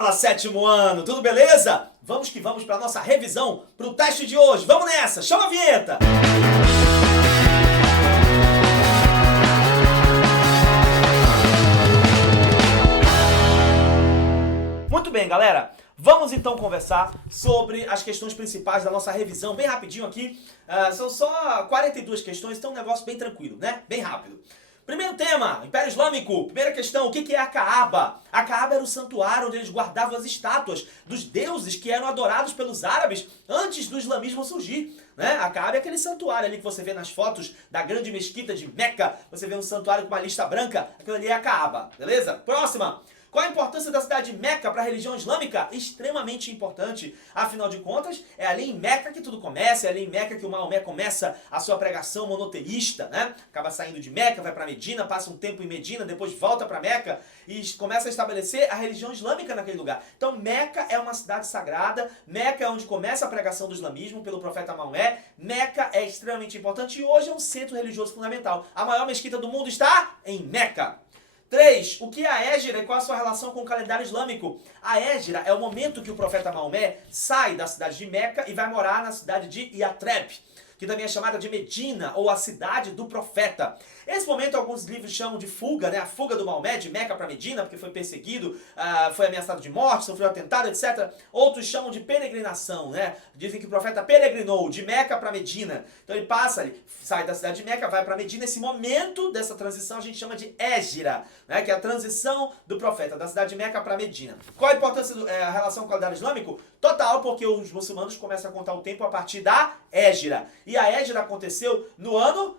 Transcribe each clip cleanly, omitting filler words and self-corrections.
Fala, sétimo ano, tudo beleza? Vamos que vamos para nossa revisão, para o teste de hoje. Vamos nessa, chama a vinheta! Muito bem, galera. Vamos então conversar sobre as questões principais da nossa revisão, bem rapidinho aqui. São só 42 questões, então é um negócio bem tranquilo, né? Bem rápido. Primeiro tema, Império Islâmico. Primeira questão, o que é a Kaaba? A Kaaba era o santuário onde eles guardavam as estátuas dos deuses que eram adorados pelos árabes antes do islamismo surgir. Né? A Kaaba é aquele santuário ali que você vê nas fotos da grande mesquita de Meca. Você vê um santuário com uma lista branca. Aquilo ali é a Kaaba, beleza? Próxima. Qual a importância da cidade de Meca para a religião islâmica? Extremamente importante. Afinal de contas, é ali em Meca que tudo começa, é ali em Meca que o Maomé começa a sua pregação monoteísta, né? Acaba saindo de Meca, vai para Medina, passa um tempo em Medina, depois volta para Meca e começa a estabelecer a religião islâmica naquele lugar. Então Meca é uma cidade sagrada, Meca é onde começa a pregação do islamismo pelo profeta Maomé, Meca é extremamente importante e hoje é um centro religioso fundamental. A maior mesquita do mundo está em Meca. 3. O que é a Hégira e qual a sua relação com o calendário islâmico? A Hégira é o momento que o profeta Maomé sai da cidade de Meca e vai morar na cidade de Yatreb, que também é chamada de Medina, ou a cidade do profeta. Esse momento alguns livros chamam de fuga, né? A fuga do Maomé de Meca para Medina, porque foi perseguido, foi ameaçado de morte, sofreu atentado, etc. Outros chamam de peregrinação, né? Dizem que o profeta peregrinou de Meca para Medina. Então ele passa, ele sai da cidade de Meca, vai para Medina. Esse momento dessa transição a gente chama de Hégira, né? Que é a transição do profeta da cidade de Meca para Medina. Qual a importância da relação com o calendário islâmico? Total, porque os muçulmanos começam a contar o tempo a partir da Hégira. E a Hégira aconteceu no ano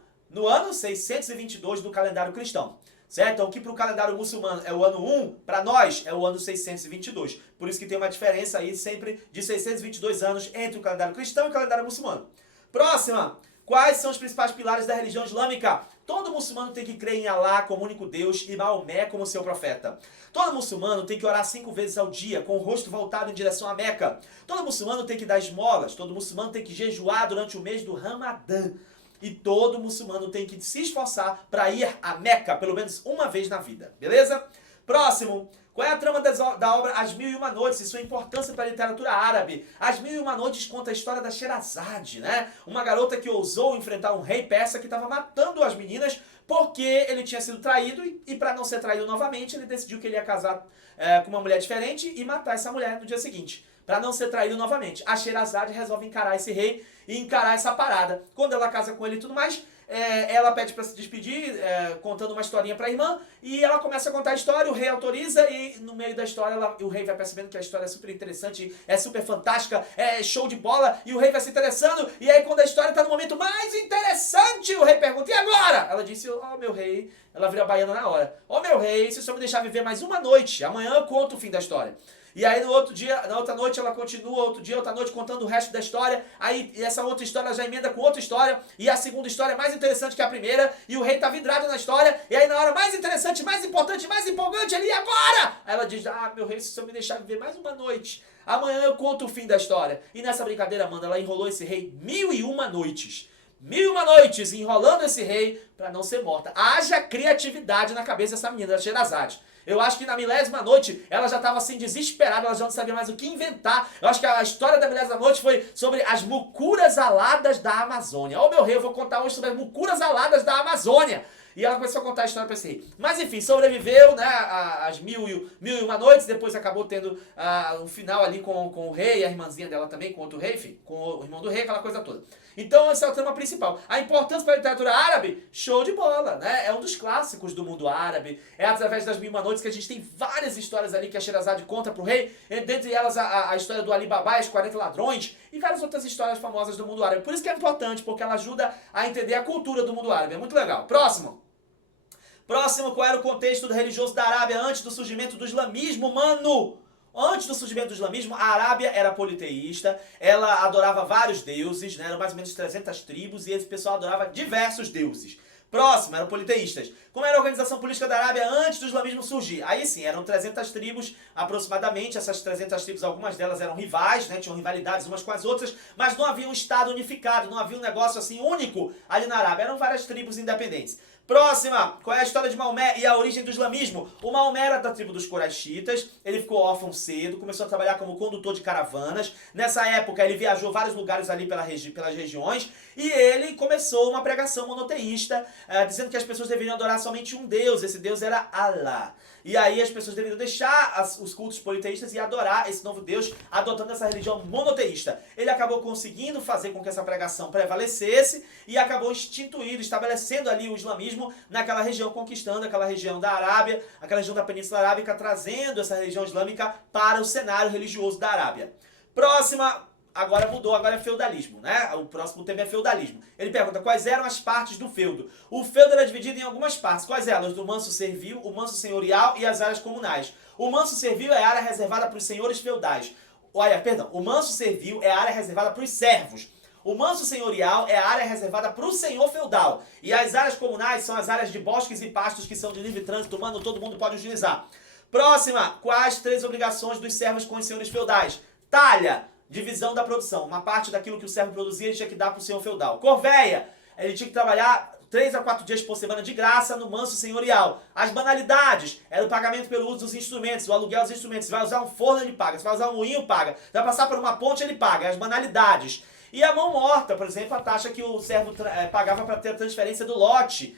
622 do calendário cristão. Certo? Então, o que para o calendário muçulmano é o ano 1, para nós é o ano 622. Por isso que tem uma diferença aí sempre de 622 anos entre o calendário cristão e o calendário muçulmano. Próxima. Quais são os principais pilares da religião islâmica? Todo muçulmano tem que crer em Alá como único Deus e Maomé como seu profeta. Todo muçulmano tem que orar 5 vezes ao dia, com o rosto voltado em direção à Meca. Todo muçulmano tem que dar esmolas. Todo muçulmano tem que jejuar durante o mês do Ramadã. E todo muçulmano tem que se esforçar para ir a Meca pelo menos uma vez na vida. Beleza? Próximo. Qual é a trama da obra As Mil e Uma Noites e sua importância para a literatura árabe? As Mil e Uma Noites conta a história da Sherazade, né? Uma garota que ousou enfrentar um rei persa que estava matando as meninas porque ele tinha sido traído e para não ser traído novamente, ele decidiu que ele ia casar com uma mulher diferente e matar essa mulher no dia seguinte. Para não ser traído novamente. A Sherazade resolve encarar esse rei e encarar essa parada. Quando ela casa com ele e tudo mais, ela pede para se despedir, contando uma historinha para a irmã, e ela começa a contar a história, o rei autoriza, e no meio da história o rei vai percebendo que a história é super interessante, é super fantástica, é show de bola, e o rei vai se interessando, e aí quando a história está no momento mais interessante, o rei pergunta, e agora? Ela disse, ó meu rei, ela vira baiana na hora, ó meu rei, se o senhor me deixar viver mais uma noite, amanhã eu conto o fim da história. E aí no outro dia, na outra noite ela continua, outro dia, outra noite contando o resto da história. Aí essa outra história ela já emenda com outra história. E a segunda história é mais interessante que a primeira. E o rei tá vidrado na história. E aí na hora mais interessante, mais importante, mais empolgante ali, agora! Aí ela diz, meu rei, se o senhor me deixar viver mais uma noite, amanhã eu conto o fim da história. E nessa brincadeira, Amanda, ela enrolou esse rei 1001 noites. 1001 noites enrolando esse rei pra não ser morta. Haja criatividade na cabeça dessa menina, da Sherazade. Eu acho que na 10ª noite ela já estava assim desesperada, ela já não sabia mais o que inventar. Eu acho que a história da 10ª noite foi sobre as mucuras aladas da Amazônia. Ô meu rei, eu vou contar hoje sobre as mucuras aladas da Amazônia. E ela começou a contar a história para esse rei. Mas enfim, sobreviveu, né, às 1001 noites, depois acabou tendo um final ali com o rei e a irmãzinha dela também, com outro rei, enfim, com o irmão do rei, aquela coisa toda. Então esse é o tema principal. A importância para a literatura árabe, show de bola, né? É um dos clássicos do mundo árabe. É através das 1001 noites que a gente tem várias histórias ali que a Sherazade conta pro rei, dentre elas a história do Ali Babá e os 40 ladrões e várias outras histórias famosas do mundo árabe. Por isso que é importante, porque ela ajuda a entender a cultura do mundo árabe. É muito legal. Próximo, qual era o contexto religioso da Arábia antes do surgimento do islamismo, mano? Antes do surgimento do islamismo, a Arábia era politeísta, ela adorava vários deuses, né? Eram mais ou menos 300 tribos e esse pessoal adorava diversos deuses. Próximo, eram politeístas. Como era a organização política da Arábia antes do islamismo surgir? Aí sim, eram 300 tribos aproximadamente. Essas 300 tribos, algumas delas eram rivais, né? Tinham rivalidades umas com as outras, mas não havia um estado unificado, não havia um negócio assim único ali na Arábia. Eram várias tribos independentes. Próxima, qual é a história de Maomé e a origem do islamismo? O Maomé era da tribo dos Quraishitas, ele ficou órfão cedo, começou a trabalhar como condutor de caravanas. Nessa época ele viajou vários lugares ali pelas regiões e ele começou uma pregação monoteísta, dizendo que as pessoas deveriam adorar somente um Deus, esse Deus era Allah. E aí as pessoas deveriam deixar os cultos politeístas e adorar esse novo Deus, adotando essa religião monoteísta. Ele acabou conseguindo fazer com que essa pregação prevalecesse e acabou instituindo, estabelecendo ali o islamismo naquela região, conquistando aquela região da Arábia, aquela região da Península Arábica, trazendo essa religião islâmica para o cenário religioso da Arábia. Próxima. Agora mudou, agora é feudalismo, né? O próximo tema é feudalismo. Ele pergunta quais eram as partes do feudo. O feudo era dividido em algumas partes. Quais elas? Do manso servil, o manso senhorial e as áreas comunais. O manso servil é a área reservada para os senhores feudais. O manso servil é a área reservada para os servos. O manso senhorial é a área reservada para o senhor feudal. E as áreas comunais são as áreas de bosques e pastos que são de livre trânsito humano, todo mundo pode utilizar. Próxima, quais 3 obrigações dos servos com os senhores feudais? Talha. Divisão da produção. Uma parte daquilo que o servo produzia ele tinha que dar para o senhor feudal. Corveia. Ele tinha que trabalhar 3 a 4 dias por semana de graça no manso senhorial. As banalidades. Era o pagamento pelo uso dos instrumentos, o aluguel dos instrumentos. Se vai usar um forno, ele paga. Se vai usar um moinho, paga. Se vai passar por uma ponte, ele paga. As banalidades. E a mão morta, por exemplo, a taxa que o servo pagava para ter a transferência do lote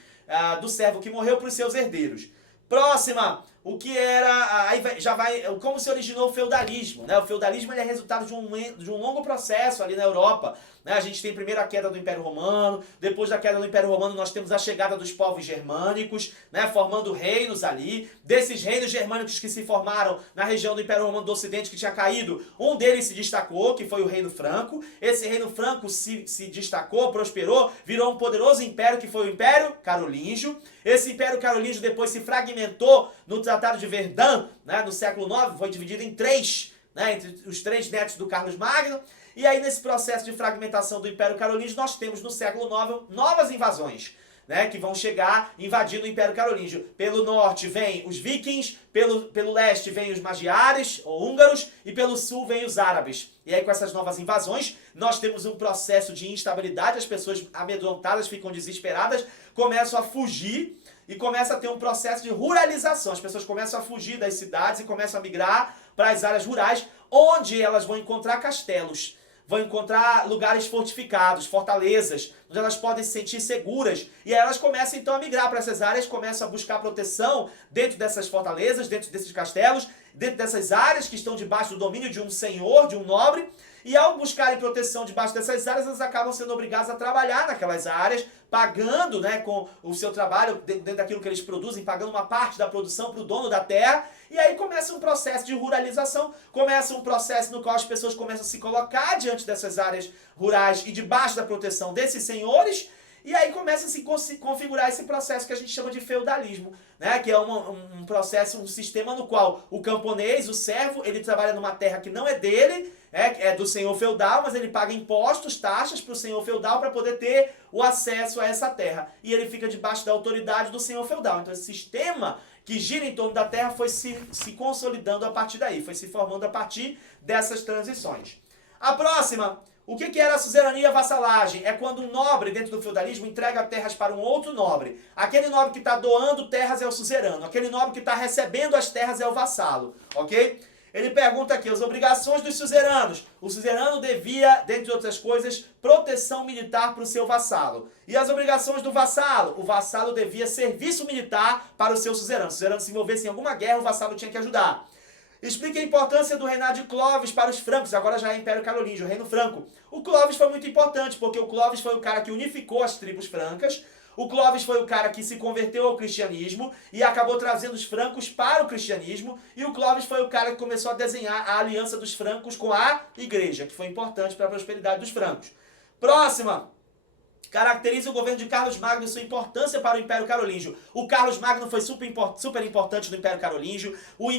do servo que morreu para os seus herdeiros. Próxima. O que era, aí já vai, como se originou o feudalismo, né? O feudalismo ele é resultado de um longo processo ali na Europa, né? A gente tem primeiro a queda do Império Romano, depois da queda do Império Romano nós temos a chegada dos povos germânicos, né? Formando reinos ali, desses reinos germânicos que se formaram na região do Império Romano do Ocidente que tinha caído, um deles se destacou, que foi o Reino Franco. Esse Reino Franco se destacou, prosperou, virou um poderoso império que foi o Império Carolíngio. Esse Império Carolíngio depois se fragmentou no Tratado de Verdun, né, no século IX, foi dividido em 3, né, entre os 3 netos do Carlos Magno. E aí nesse processo de fragmentação do Império Carolíngio, nós temos no século IX novas invasões, né, que vão chegar invadindo o Império Carolíngio. Pelo norte vem os vikings, pelo leste vem os magiares, ou húngaros, e pelo sul vem os árabes. E aí com essas novas invasões, nós temos um processo de instabilidade, as pessoas amedrontadas ficam desesperadas, começam a fugir, e começa a ter um processo de ruralização. As pessoas começam a fugir das cidades e começam a migrar para as áreas rurais, onde elas vão encontrar castelos, vão encontrar lugares fortificados, fortalezas, onde elas podem se sentir seguras. E aí elas começam então a migrar para essas áreas, começam a buscar proteção dentro dessas fortalezas, dentro desses castelos, dentro dessas áreas que estão debaixo do domínio de um senhor, de um nobre. E ao buscarem proteção debaixo dessas áreas, elas acabam sendo obrigadas a trabalhar naquelas áreas, pagando, né, com o seu trabalho, dentro daquilo que eles produzem, pagando uma parte da produção para o dono da terra. E aí começa um processo de ruralização, começa um processo no qual as pessoas começam a se colocar diante dessas áreas rurais e debaixo da proteção desses senhores. E aí começa a se configurar esse processo que a gente chama de feudalismo, né? Que é um processo, um sistema no qual o camponês, o servo, ele trabalha numa terra que não é dele, é do senhor feudal, mas ele paga impostos, taxas para o senhor feudal para poder ter o acesso a essa terra. E ele fica debaixo da autoridade do senhor feudal. Então esse sistema que gira em torno da terra foi se consolidando a partir daí, foi se formando a partir dessas transições. A próxima... O que era a suzerania e a vassalagem? É quando um nobre dentro do feudalismo entrega terras para um outro nobre. Aquele nobre que está doando terras é o suzerano. Aquele nobre que está recebendo as terras é o vassalo. Ok? Ele pergunta aqui, as obrigações dos suzeranos. O suzerano devia, dentre outras coisas, proteção militar para o seu vassalo. E as obrigações do vassalo? O vassalo devia serviço militar para o seu suzerano. Se o suzerano se envolvesse em alguma guerra, o vassalo tinha que ajudar. Explique a importância do reinado de Clovis para os francos, agora já é Império Carolíngio, o Reino Franco. O Clovis foi muito importante, porque o Clovis foi o cara que unificou as tribos francas, o Clovis foi o cara que se converteu ao cristianismo e acabou trazendo os francos para o cristianismo, e o Clovis foi o cara que começou a desenhar a aliança dos francos com a igreja, que foi importante para a prosperidade dos francos. Próxima! Caracteriza o governo de Carlos Magno e sua importância para o Império Carolíngio. O Carlos Magno foi super importante no Império Carolíngio. O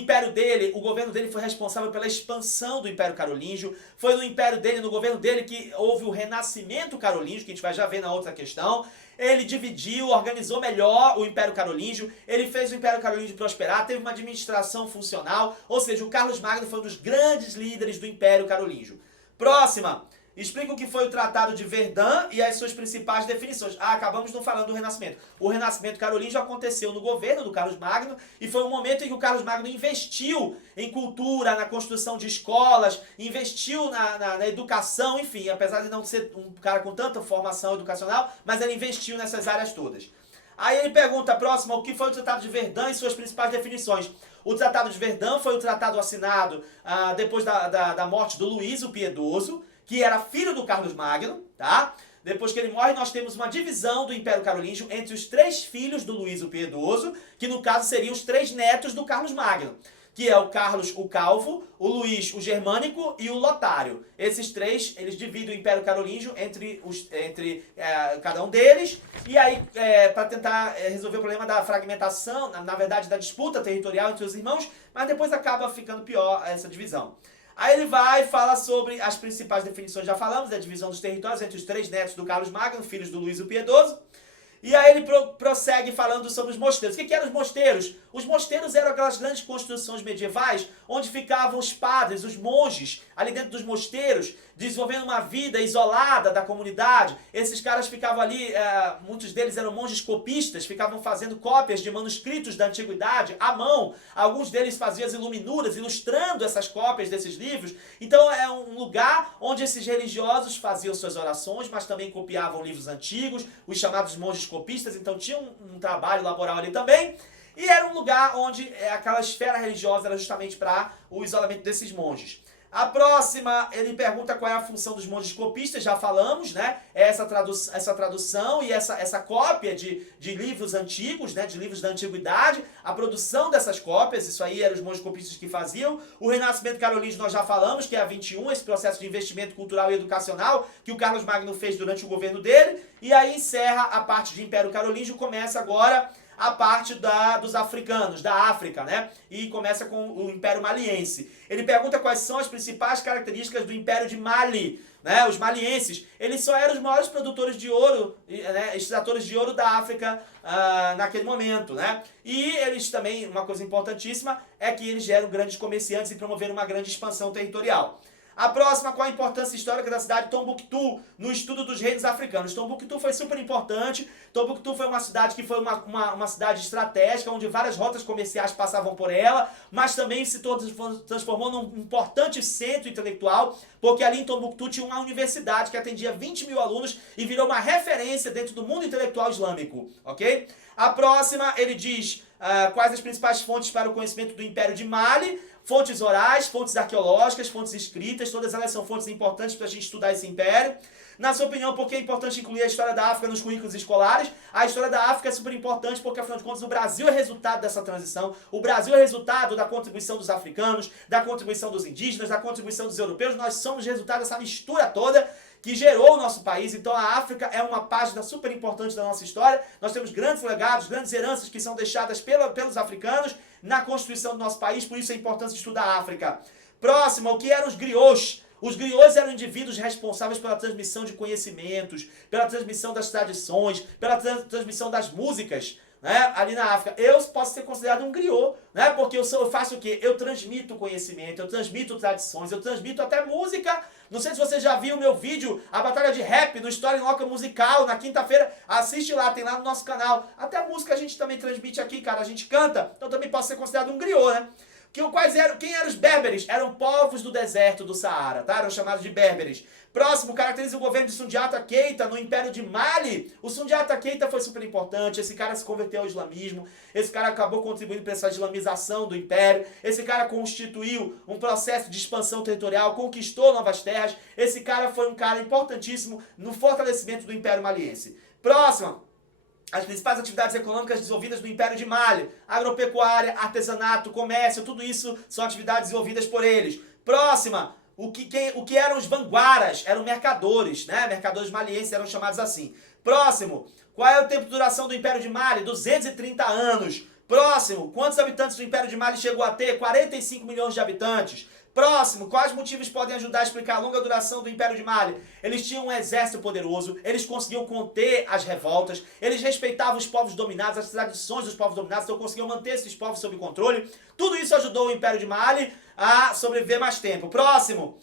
governo dele foi responsável pela expansão do Império Carolíngio. Foi no governo dele que houve o renascimento carolíngio, que a gente vai já ver na outra questão. Ele dividiu, organizou melhor o Império Carolíngio, ele fez o Império Carolíngio prosperar, teve uma administração funcional, ou seja, o Carlos Magno foi um dos grandes líderes do Império Carolíngio. Próxima! Explica o que foi o Tratado de Verdun e as suas principais definições. Acabamos não falando do Renascimento. O Renascimento carolíngio aconteceu no governo do Carlos Magno e foi um momento em que o Carlos Magno investiu em cultura, na construção de escolas, investiu na educação, enfim, apesar de não ser um cara com tanta formação educacional, mas ele investiu nessas áreas todas. Aí ele pergunta, próximo, o que foi o Tratado de Verdun e suas principais definições. O Tratado de Verdun foi o tratado assinado depois da morte do Luís o Piedoso, que era filho do Carlos Magno, tá? Depois que ele morre, nós temos uma divisão do Império Carolíngio entre os 3 filhos do Luís o Piedoso, que no caso seriam os 3 netos do Carlos Magno, que é o Carlos o Calvo, o Luís o Germânico e o Lotário. Esses 3, eles dividem o Império Carolíngio entre cada um deles, e aí, para tentar resolver o problema da fragmentação, na verdade, da disputa territorial entre os irmãos, mas depois acaba ficando pior essa divisão. Aí ele vai e fala sobre as principais definições, já falamos, da divisão dos territórios entre os 3 netos do Carlos Magno, filhos do Luís o Piedoso. E aí ele prossegue falando sobre os mosteiros. O que eram os mosteiros? Os mosteiros eram aquelas grandes construções medievais onde ficavam os padres, os monges, ali dentro dos mosteiros, desenvolvendo uma vida isolada da comunidade. Esses caras ficavam ali, muitos deles eram monges copistas, ficavam fazendo cópias de manuscritos da antiguidade à mão. Alguns deles faziam as iluminuras, ilustrando essas cópias desses livros. Então é um lugar onde esses religiosos faziam suas orações, mas também copiavam livros antigos, os chamados monges copistas, então tinha um trabalho laboral ali também. E era um lugar onde aquela esfera religiosa era justamente para o isolamento desses monges. A próxima, ele pergunta qual é a função dos monges copistas, já falamos, né? Essa tradução e essa cópia de livros antigos, né? De livros da antiguidade, a produção dessas cópias, isso aí eram os monges copistas que faziam. O Renascimento Carolíngio nós já falamos, que é a 21, esse processo de investimento cultural e educacional que o Carlos Magno fez durante o governo dele. E aí encerra a parte de Império Carolíngio, começa agora a parte dos africanos, da África, né? E começa com o Império Maliense. Ele pergunta quais são as principais características do Império de Mali, né? Os malienses, eles só eram os maiores produtores de ouro, né? Extratores de ouro da África naquele momento, né? E eles também, uma coisa importantíssima, é que eles eram grandes comerciantes e promoveram uma grande expansão territorial. A próxima, qual a importância histórica da cidade de Tombouctou no estudo dos reinos africanos? Tombouctou foi super importante. Tombouctou foi uma cidade que foi uma cidade estratégica, onde várias rotas comerciais passavam por ela, mas também se transformou num importante centro intelectual, porque ali em Tombouctou tinha uma universidade que atendia 20 mil alunos e virou uma referência dentro do mundo intelectual islâmico, ok? A próxima, ele diz quais as principais fontes para o conhecimento do Império de Mali. Fontes orais, fontes arqueológicas, fontes escritas, todas elas são fontes importantes para a gente estudar esse império. Na sua opinião, por que é importante incluir a história da África nos currículos escolares? A história da África é super importante porque, afinal de contas, o Brasil é resultado dessa transição. O Brasil é resultado da contribuição dos africanos, da contribuição dos indígenas, da contribuição dos europeus. Nós somos resultado dessa mistura toda que gerou o nosso país. Então a África é uma página super importante da nossa história. Nós temos grandes legados, grandes heranças que são deixadas pelos africanos na constituição do nosso país, por isso a importância de estudar a África. Próximo, o que eram os griots? Os griots eram indivíduos responsáveis pela transmissão de conhecimentos, pela transmissão das tradições, pela transmissão das músicas, né, ali na África. Eu posso ser considerado um griot, né, porque eu faço o quê? Eu transmito conhecimento, eu transmito tradições, eu transmito até música. Não sei se você já viu o meu vídeo, a batalha de rap no Story Loca Musical, na quinta-feira. Assiste lá, tem lá no nosso canal. Até a música a gente também transmite aqui, cara, a gente canta. Então também posso ser considerado um griot, né? Quem eram os berberes? Eram povos do deserto do Saara, tá? Eram chamados de berberes. Próximo, caracteriza o governo de Sundiata Keita no Império de Mali. O Sundiata Keita foi super importante. Esse cara se converteu ao islamismo. Esse cara acabou contribuindo para essa islamização do Império. Esse cara constituiu um processo de expansão territorial, conquistou novas terras. Esse cara foi um cara importantíssimo no fortalecimento do Império Maliense. Próximo. As principais atividades econômicas desenvolvidas no Império de Mali: agropecuária, artesanato, comércio, tudo isso são atividades desenvolvidas por eles. Próxima, o que eram os vanguaras? Eram mercadores, né? Mercadores malienses eram chamados assim. Próximo, qual é o tempo de duração do Império de Mali? 230 anos. Próximo, quantos habitantes do Império de Mali chegou a ter? 45 milhões de habitantes. Próximo, quais motivos podem ajudar a explicar a longa duração do Império de Mali? Eles tinham um exército poderoso, eles conseguiam conter as revoltas, eles respeitavam os povos dominados, as tradições dos povos dominados, então conseguiam manter esses povos sob controle. Tudo isso ajudou o Império de Mali a sobreviver mais tempo. Próximo,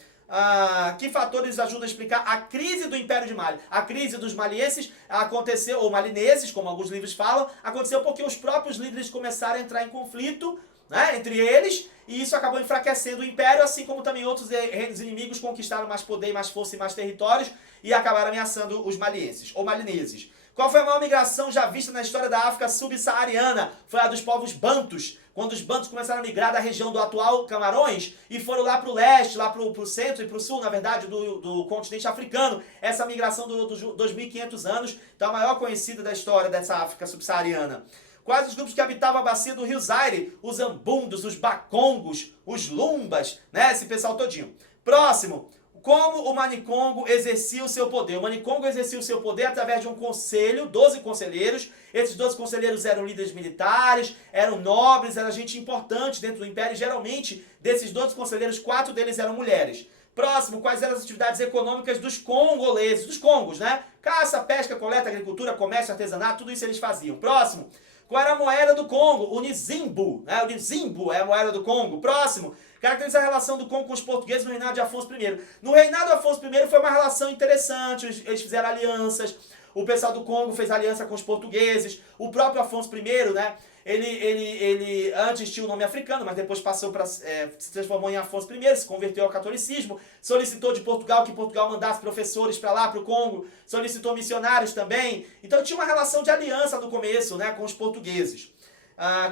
Que fatores ajudam a explicar a crise do Império de Mali? A crise dos malienses aconteceu, ou malineses, como alguns livros falam, aconteceu porque os próprios líderes começaram a entrar em conflito, né, entre eles, e isso acabou enfraquecendo o Império, assim como também outros reinos inimigos conquistaram mais poder, mais força e mais territórios e acabaram ameaçando os malienses, ou malineses. Qual foi a maior migração já vista na história da África subsaariana? Foi a dos povos bantus, quando os bantus começaram a migrar da região do atual Camarões e foram lá para o leste, lá para o centro e para o sul, na verdade, do continente africano. Essa migração durou 2.500 anos, então a maior conhecida da história dessa África subsaariana. Quais os grupos que habitavam a bacia do rio Zaire? Os ambundos, os bakongos, os lumbas, né? Esse pessoal todinho. Próximo. Como o Manicongo exercia o seu poder? O Manicongo exercia o seu poder através de um conselho, 12 conselheiros. Esses 12 conselheiros eram líderes militares, eram nobres, era gente importante dentro do império. Geralmente, desses 12 conselheiros, 4 deles eram mulheres. Próximo, quais eram as atividades econômicas dos congoleses, dos congos, né? Caça, pesca, coleta, agricultura, comércio, artesanato, tudo isso eles faziam. Próximo, qual era a moeda do Congo? O Nizimbu, né? O Nizimbu é a moeda do Congo. Próximo, caracteriza a relação do Congo com os portugueses no reinado de Afonso I. No reinado de Afonso I foi uma relação interessante, eles fizeram alianças, o pessoal do Congo fez aliança com os portugueses, o próprio Afonso I, né? Ele antes tinha o nome africano, mas depois passou para se transformou em Afonso I, se converteu ao catolicismo, solicitou de Portugal que Portugal mandasse professores para lá, para o Congo, solicitou missionários também. Então tinha uma relação de aliança no começo, né, com os portugueses.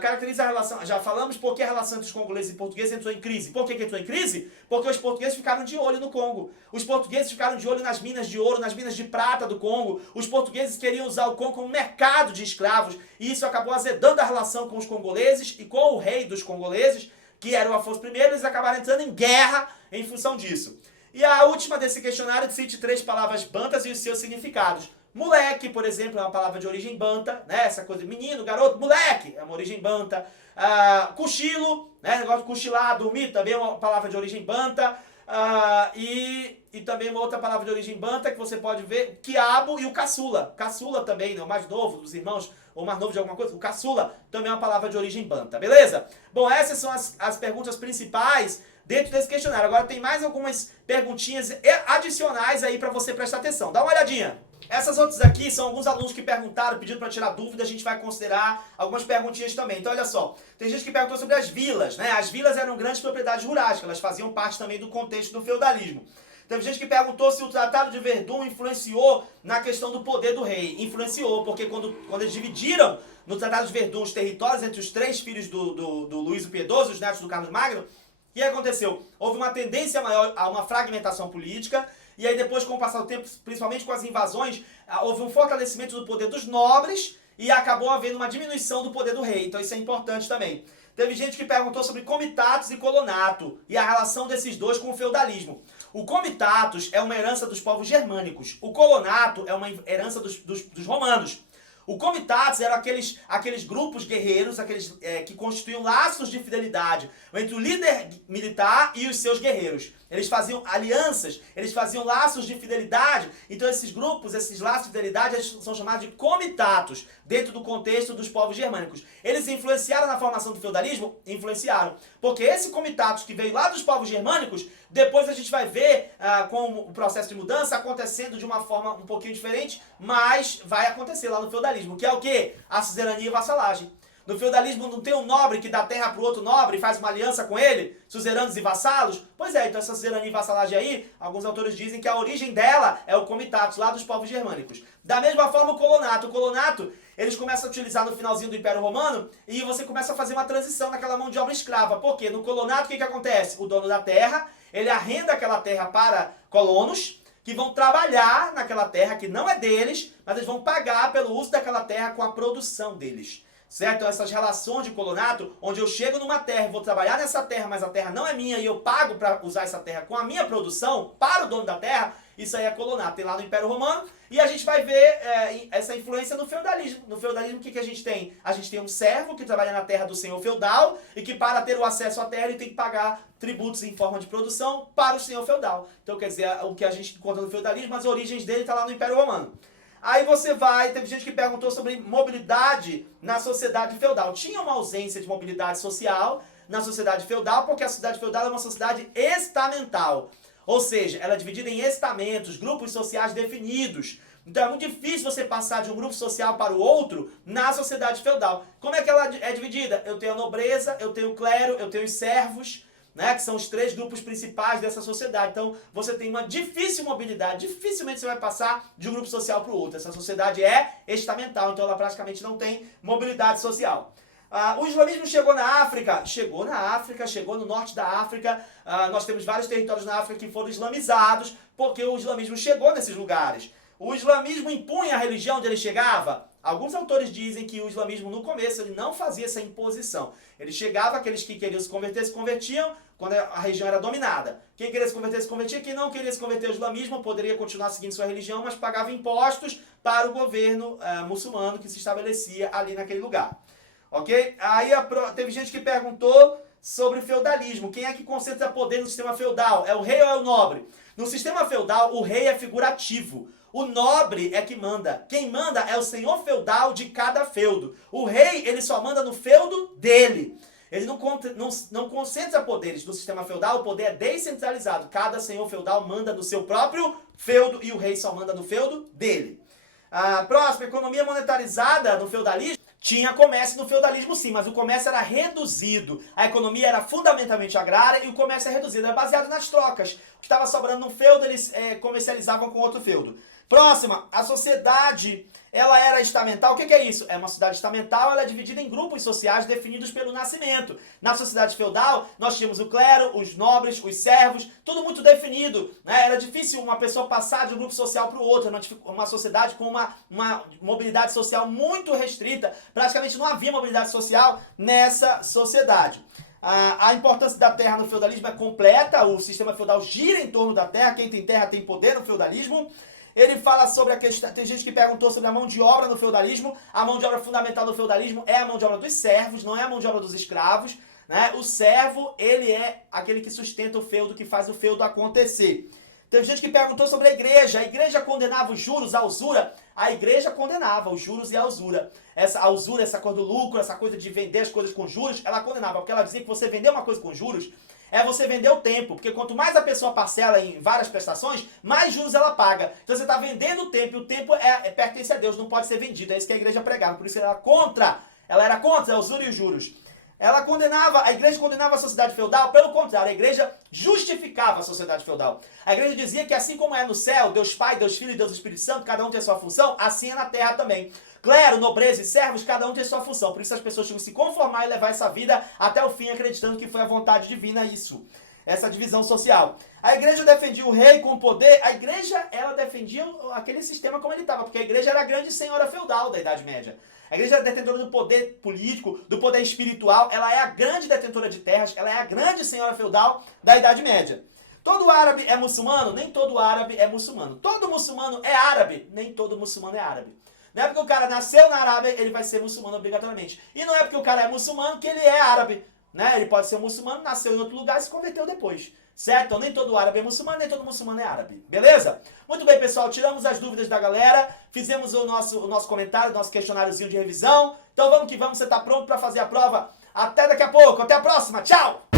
Caracteriza a relação, já falamos por que a relação entre os congoleses e portugueses entrou em crise. Por que entrou em crise? Porque os portugueses ficaram de olho no Congo. Os portugueses ficaram de olho nas minas de ouro, nas minas de prata do Congo. Os portugueses queriam usar o Congo como mercado de escravos. E isso acabou azedando a relação com os congoleses e com o rei dos congoleses, que era o Afonso I. Eles acabaram entrando em guerra em função disso. E a última desse questionário cite 3 palavras bantas e os seus significados. Moleque, por exemplo, é uma palavra de origem banta, né? Essa coisa de menino, garoto, moleque, é uma origem banta. Cochilo, né? Negócio de cochilar, dormir, também é uma palavra de origem banta. E também uma outra palavra de origem banta que você pode ver, quiabo e o caçula. Caçula também, né? O mais novo dos irmãos, ou mais novo de alguma coisa. O caçula também é uma palavra de origem banta, beleza? Bom, essas são as perguntas principais dentro desse questionário. Agora tem mais algumas perguntinhas adicionais aí para você prestar atenção. Dá uma olhadinha. Essas outras aqui são alguns alunos que perguntaram, pediram para tirar dúvida, a gente vai considerar algumas perguntinhas também. Então olha só, tem gente que perguntou sobre as vilas, né? As vilas eram grandes propriedades rurais, que elas faziam parte também do contexto do feudalismo. Teve gente que perguntou se o Tratado de Verdun influenciou na questão do poder do rei. Influenciou, porque quando eles dividiram no Tratado de Verdun os territórios entre os 3 filhos do Luís o Piedoso, os netos do Carlos Magno, o que aconteceu? Houve uma tendência maior a uma fragmentação política. E aí depois, com o passar do tempo, principalmente com as invasões, houve um fortalecimento do poder dos nobres e acabou havendo uma diminuição do poder do rei. Então isso é importante também. Teve gente que perguntou sobre comitatus e colonato e a relação desses dois com o feudalismo. O comitatus é uma herança dos povos germânicos. O colonato é uma herança dos romanos. O comitatus eram aqueles grupos guerreiros, que constituíam laços de fidelidade entre o líder militar e os seus guerreiros. Eles faziam alianças, eles faziam laços de fidelidade. Então esses grupos, esses laços de fidelidade, são chamados de comitatus, dentro do contexto dos povos germânicos. Eles influenciaram na formação do feudalismo? Influenciaram. Porque esse comitatus que veio lá dos povos germânicos, depois a gente vai ver com o processo de mudança acontecendo de uma forma um pouquinho diferente, mas vai acontecer lá no feudalismo, que é o quê? A suzerania e vassalagem. No feudalismo não tem um nobre que dá terra para o outro nobre e faz uma aliança com ele, suzeranos e vassalos? Pois é, então essa suzerania e vassalagem aí, alguns autores dizem que a origem dela é o comitatus, lá dos povos germânicos. Da mesma forma o colonato. O colonato, eles começam a utilizar no finalzinho do Império Romano e você começa a fazer uma transição naquela mão de obra escrava. Por quê? No colonato, o que acontece? O dono da terra, ele arrenda aquela terra para colonos, que vão trabalhar naquela terra que não é deles, mas eles vão pagar pelo uso daquela terra com a produção deles. Certo? Então essas relações de colonato, onde eu chego numa terra e vou trabalhar nessa terra, mas a terra não é minha e eu pago para usar essa terra com a minha produção para o dono da terra, isso aí é colonato. Tem lá no Império Romano e a gente vai ver essa influência no feudalismo. No feudalismo o que a gente tem? A gente tem um servo que trabalha na terra do senhor feudal e que para ter o acesso à terra ele tem que pagar tributos em forma de produção para o senhor feudal. Então quer dizer, o que a gente encontra no feudalismo, as origens dele está lá no Império Romano. Aí você teve gente que perguntou sobre mobilidade na sociedade feudal. Tinha uma ausência de mobilidade social na sociedade feudal, porque a sociedade feudal é uma sociedade estamental. Ou seja, ela é dividida em estamentos, grupos sociais definidos. Então é muito difícil você passar de um grupo social para o outro na sociedade feudal. Como é que ela é dividida? Eu tenho a nobreza, eu tenho o clero, eu tenho os servos, né, que são os 3 grupos principais dessa sociedade. Então você tem uma difícil mobilidade, dificilmente você vai passar de um grupo social para o outro. Essa sociedade é estamental, então ela praticamente não tem mobilidade social. O islamismo chegou na África, chegou no norte da África. Nós temos vários territórios na África que foram islamizados, porque o islamismo chegou nesses lugares. O islamismo impunha a religião onde ele chegava? Alguns autores dizem que o islamismo no começo ele não fazia essa imposição. Ele chegava, aqueles que queriam se convertiam quando a região era dominada. Quem queria se convertia, quem não queria se converter ao islamismo poderia continuar seguindo sua religião, mas pagava impostos para o governo muçulmano que se estabelecia ali naquele lugar. Ok? Aí teve gente que perguntou sobre feudalismo. Quem é que concentra poder no sistema feudal? É o rei ou é o nobre? No sistema feudal, o rei é figurativo. O nobre é que manda. Quem manda é o senhor feudal de cada feudo. O rei, ele só manda no feudo dele. Ele não concentra poderes no sistema feudal, o poder é descentralizado. Cada senhor feudal manda no seu próprio feudo e o rei só manda no feudo dele. Próximo, economia monetarizada no feudalismo. Tinha comércio no feudalismo sim, mas o comércio era reduzido. A economia era fundamentalmente agrária e o comércio é reduzido. Era baseado nas trocas. O que estava sobrando num feudo, eles comercializavam com outro feudo. Próxima, a sociedade, ela era estamental. O que é isso? É uma sociedade estamental, ela é dividida em grupos sociais definidos pelo nascimento. Na sociedade feudal, nós tínhamos o clero, os nobres, os servos, tudo muito definido, né? Era difícil uma pessoa passar de um grupo social para o outro, uma sociedade com uma mobilidade social muito restrita. Praticamente não havia mobilidade social nessa sociedade. A importância da terra no feudalismo é completa, o sistema feudal gira em torno da terra, quem tem terra tem poder no feudalismo. Ele fala sobre a questão, tem gente que perguntou sobre a mão de obra no feudalismo. A mão de obra fundamental do feudalismo é a mão de obra dos servos, não é a mão de obra dos escravos, né? O servo, ele é aquele que sustenta o feudo, que faz o feudo acontecer. Tem gente que perguntou sobre a igreja condenava os juros, a usura. A igreja condenava os juros e a usura. Essa usura, essa coisa do lucro, essa coisa de vender as coisas com juros, ela condenava, porque ela dizia que você vender uma coisa com juros é você vender o tempo, porque quanto mais a pessoa parcela em várias prestações, mais juros ela paga. Então você está vendendo o tempo, e o tempo pertence a Deus, não pode ser vendido. É isso que a igreja pregava, por isso ela era contra a usura e os juros. A igreja condenava a sociedade feudal, pelo contrário, a igreja justificava a sociedade feudal. A igreja dizia que assim como é no céu, Deus Pai, Deus Filho e Deus Espírito Santo, cada um tem a sua função, assim é na terra também. Clero, nobreza e servos, cada um tem a sua função. Por isso as pessoas tinham que se conformar e levar essa vida até o fim, acreditando que foi a vontade divina isso. Essa divisão social. A igreja defendia o rei com poder. A igreja, ela defendia aquele sistema como ele estava, porque a igreja era a grande senhora feudal da Idade Média. A igreja era detentora do poder político, do poder espiritual. Ela é a grande detentora de terras. Ela é a grande senhora feudal da Idade Média. Todo árabe é muçulmano? Nem todo árabe é muçulmano. Todo muçulmano é árabe? Nem todo muçulmano é árabe. Não é porque o cara nasceu na Arábia, ele vai ser muçulmano obrigatoriamente. E não é porque o cara é muçulmano que ele é árabe. Né? Ele pode ser muçulmano, nasceu em outro lugar e se converteu depois. Certo? Então nem todo árabe é muçulmano, nem todo muçulmano é árabe. Beleza? Muito bem, pessoal. Tiramos as dúvidas da galera. Fizemos o nosso comentário, nosso questionáriozinho de revisão. Então vamos que vamos. Você está pronto para fazer a prova? Até daqui a pouco. Até a próxima. Tchau!